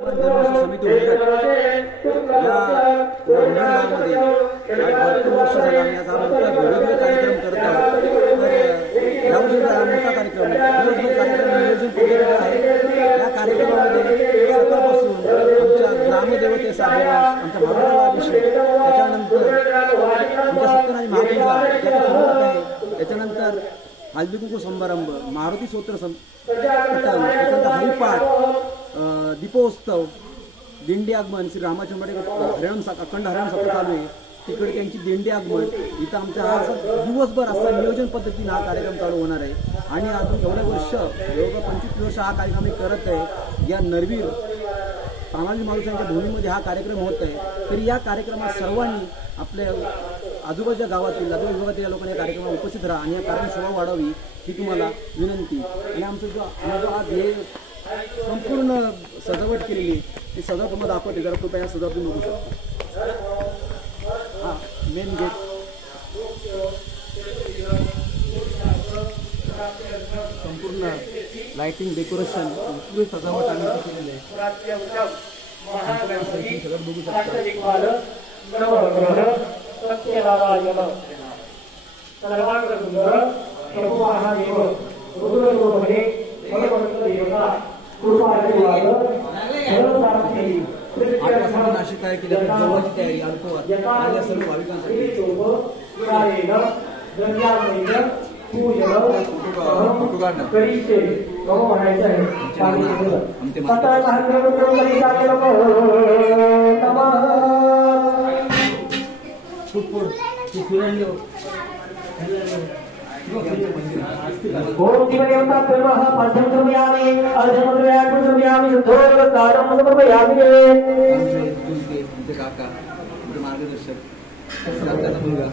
समिती या गावामध्ये भरपूर वर्ष झाले आम्ही आज वेगवेगळे कार्यक्रम करत आहोत। तर यावर्षी मोठा कार्यक्रम दिवसभर कार्यक्रम नियोजन केलेला आहे। या कार्यक्रमामध्ये सकाळपासून आमच्या ग्रामदेवतेचा आमच्या महाराजांचा अभिषेक, त्याच्यानंतर आमच्या सत्यनारायण महापूजा याचा सुरुवात आहे। त्याच्यानंतर हळदी कुंकू समारंभ, मारुती स्तोत्र पठण, त्याच्यानंतर हरिपाठ, दीपोत्सव, दिंडी आगमन, श्री रामाचंद्र अखंड हरण सप्ताह चालू आहे, तिकडे त्यांची दिंडी आगमन, इथं आमच्या दिवसभर असा नियोजन पद्धतीने हा कार्यक्रम चालू होणार आहे। आणि अजून एवढे वर्ष जवळपास 25 वर्ष हा कार्यक्रम करत आहे। या नरवीर तानाजी मालुसऱ्यांच्या भूमीमध्ये हा कार्यक्रम होत आहे। तरी या कार्यक्रमात सर्वांनी आपल्या आजूबाजूच्या गावातील विभागातील या लोकांनी या कार्यक्रमात उपस्थित राहा आणि या कार्यक्रम शोभा वाढावी ही तुम्हाला विनंती। आणि आमचं जो आज हे संपूर्ण सजावट केलेली ती सजावट तुम्हाला दाखवते, जरा कृपया या सजावट तुम्ही बघू शकता। हां, मेन गेट संपूर्ण लाइटिंग डेकोरेशन पूर्ण सजावट आम्ही केलेली आहे, सगळं बघू शकता। नाशिक काय केली जवळची तयारी अल्पवाद आणि सर्व भाविकांसाठी काका मार्गदर्शक मुलगा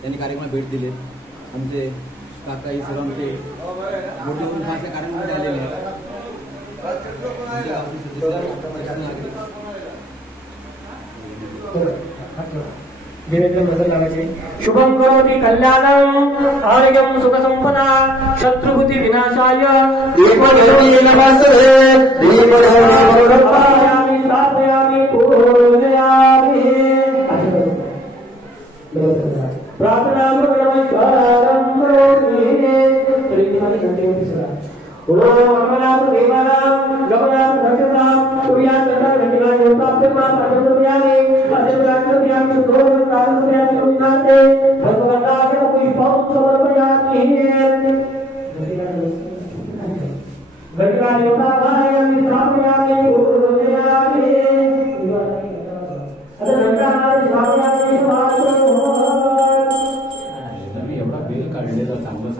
त्यांनी कार्यक्रमाला भेट दिले। आमचे काका ही सर्व आमचे मोठे खास कार्यक्रमामध्ये आलेले शुभम करोति कल्याणम आरोग्यम सुख संपदा शत्रुबुद्धि विनाशाय दीपधर्मी नमस्ते दीपधर्मी स्थापयामि पूजयामि प्रार्थना नमस्कारम करोमि ओम अमरनाथ देवानां गमनां नक्षत्रां सूर्यां चंद्रां घटिकां योगाभ्यमा पाठ्यपुण्यानि अध्ययनानि सुदोष कालस्यानि विनाते भगवताय पुष्पं समर्पयामि घटिकां योगाभ्यामि स्थापयामि पूजयामि अध्ययनानि स्थापयामि एवढा बेल काढलेला चांगला